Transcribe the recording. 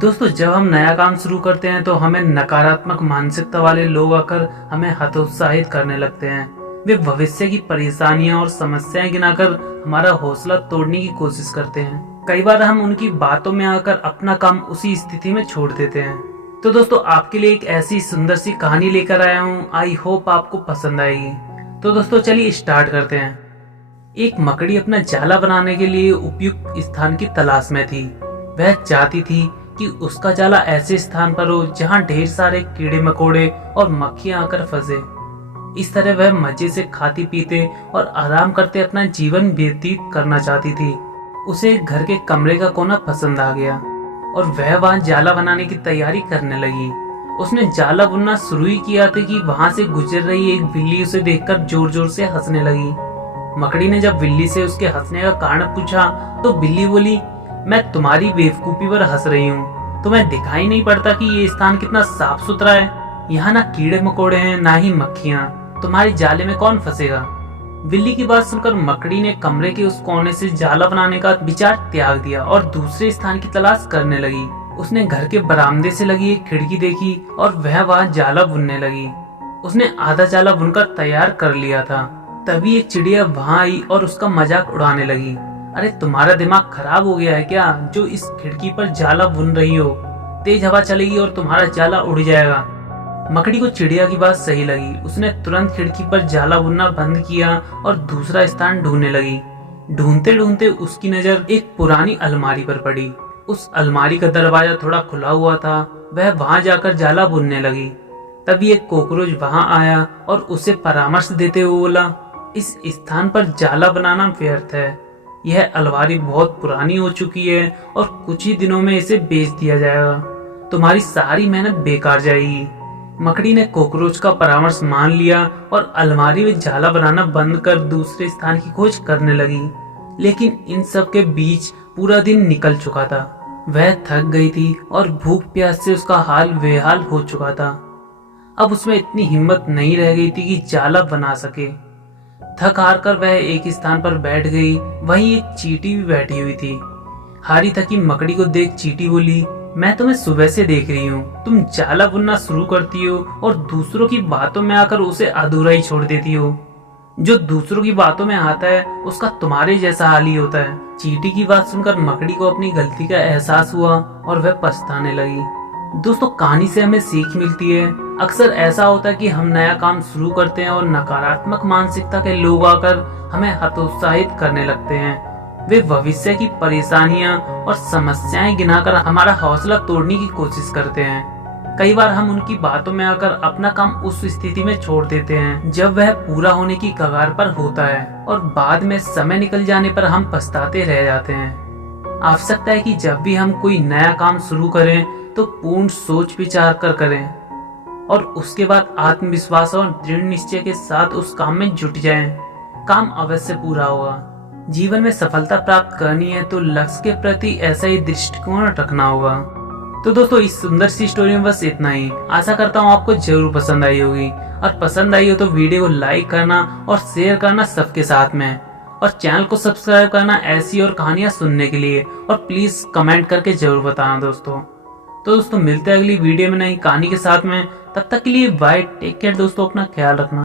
दोस्तों, जब हम नया काम शुरू करते हैं तो हमें नकारात्मक मानसिकता वाले लोग आकर हमें हतोत्साहित करने लगते हैं। वे भविष्य की परेशानियां और समस्याएं गिनाकर हमारा हौसला तोड़ने की कोशिश करते हैं। कई बार हम उनकी बातों में आकर अपना काम उसी स्थिति में छोड़ देते हैं। तो दोस्तों, आपके लिए एक ऐसी सुंदर सी कहानी लेकर आया हूँ। आई होप आपको पसंद आएगी। तो दोस्तों, चलिए स्टार्ट करते हैं। एक मकड़ी अपना जाला बनाने के लिए उपयुक्त स्थान की तलाश में थी। वह चाहती थी कि उसका जाला ऐसे स्थान पर हो जहां ढेर सारे कीड़े मकोड़े और मक्खियां आकर फंसे। इस तरह वह मजे से खाती पीते और आराम करते अपना जीवन व्यतीत करना चाहती थी। उसे एक घर के कमरे का कोना पसंद आ गया और वह वहां जाला बनाने की तैयारी करने लगी। उसने जाला बुनना शुरू ही किया था कि वहां से गुजर रही एक बिल्ली उसे देखकर जोर जोर से हंसने लगी। मकड़ी ने जब बिल्ली से उसके हंसने का कारण पूछा तो बिल्ली बोली, मैं तुम्हारी बेवकूफी पर हंस रही हूँ। तुम्हें दिखाई नहीं पड़ता कि ये स्थान कितना साफ सुथरा है? यहाँ ना कीड़े मकोड़े हैं ना ही मक्खियाँ। तुम्हारे जाले में कौन फंसेगा? बिल्ली की बात सुनकर मकड़ी ने कमरे के उस कोने से जाला बनाने का विचार त्याग दिया और दूसरे स्थान की तलाश करने लगी। उसने घर के बरामदे से लगी एक खिड़की देखी और वह वहाँ जाला बुनने लगी। उसने आधा जाला बुनकर तैयार कर लिया था। तभी एक चिड़िया वहाँ आई और उसका मजाक उड़ाने लगी। अरे, तुम्हारा दिमाग खराब हो गया है क्या, जो इस खिड़की पर जाला बुन रही हो? तेज हवा चलेगी और तुम्हारा जाला उड़ जाएगा। मकड़ी को चिड़िया की बात सही लगी। उसने तुरंत खिड़की पर जाला बुनना बंद किया और दूसरा स्थान ढूंढने लगी। ढूंढते ढूंढते उसकी नजर एक पुरानी अलमारी पर पड़ी। उस अलमारी का दरवाजा थोड़ा खुला हुआ था। वह वहां जाकर जाला बुनने लगी। तभी एक कॉकरोच वहां आया और उसे परामर्श देते हुए बोला, इस स्थान पर जाला बनाना व्यर्थ है। यह अलमारी बहुत पुरानी हो चुकी है और कुछ ही दिनों में इसे बेच दिया जाएगा। तुम्हारी सारी मेहनत बेकार जाएगी। मकड़ी ने कॉकरोच का परामर्श मान लिया और अलमारी में जाला बनाना बंद कर दूसरे स्थान की खोज करने लगी। लेकिन इन सब के बीच पूरा दिन निकल चुका था। वह थक गई थी और भूख प्यास से उसका हाल बेहाल हो चुका था। अब उसमें इतनी हिम्मत नहीं रह गई थी कि जाला बना सके। थक हार कर वह एक स्थान पर बैठ गई। वहीं एक चींटी भी बैठी हुई थी। हारी थकी मकड़ी को देख चींटी बोली, मैं तुम्हें सुबह से देख रही हूँ। तुम जाला बुनना शुरू करती हो और दूसरों की बातों में आकर उसे अधूरा ही छोड़ देती हो। जो दूसरों की बातों में आता है उसका तुम्हारे जैसा हाल ही होता है। चींटी की बात सुनकर मकड़ी को अपनी गलती का एहसास हुआ और वह पछताने लगी। दोस्तों, कहानी से हमें सीख मिलती है। अक्सर ऐसा होता है कि हम नया काम शुरू करते हैं और नकारात्मक मानसिकता के लोग आकर हमें हतोत्साहित करने लगते हैं। वे भविष्य की परेशानियां और समस्याएं गिनाकर हमारा हौसला तोड़ने की कोशिश करते हैं। कई बार हम उनकी बातों में आकर अपना काम उस स्थिति में छोड़ देते हैं जब वह पूरा होने की कगार पर होता है और बाद में समय निकल जाने पर हम पछताते रह जाते हैं। आवश्यकता है कि जब भी हम कोई नया काम शुरू करें तो पूर्ण सोच विचार कर करें और उसके बाद आत्मविश्वास और दृढ़ निश्चय के साथ उस काम में जुट जाएं। काम अवश्य पूरा होगा। जीवन में सफलता प्राप्त करनी है तो लक्ष्य के प्रति ऐसा ही दृष्टिकोण रखना होगा। तो दोस्तों, इस सुंदर सी स्टोरी में बस इतना ही। आशा करता हूँ आपको जरूर पसंद आई होगी और पसंद आई हो तो वीडियो को लाइक करना और शेयर करना सबके साथ में, और चैनल को सब्सक्राइब करना ऐसी और कहानियां सुनने के लिए, और प्लीज कमेंट करके जरूर बताना दोस्तों। तो दोस्तों, मिलते हैं अगली वीडियो में नई कहानी के साथ में। तब तक के लिए बाय, टेक केयर दोस्तों, अपना ख्याल रखना।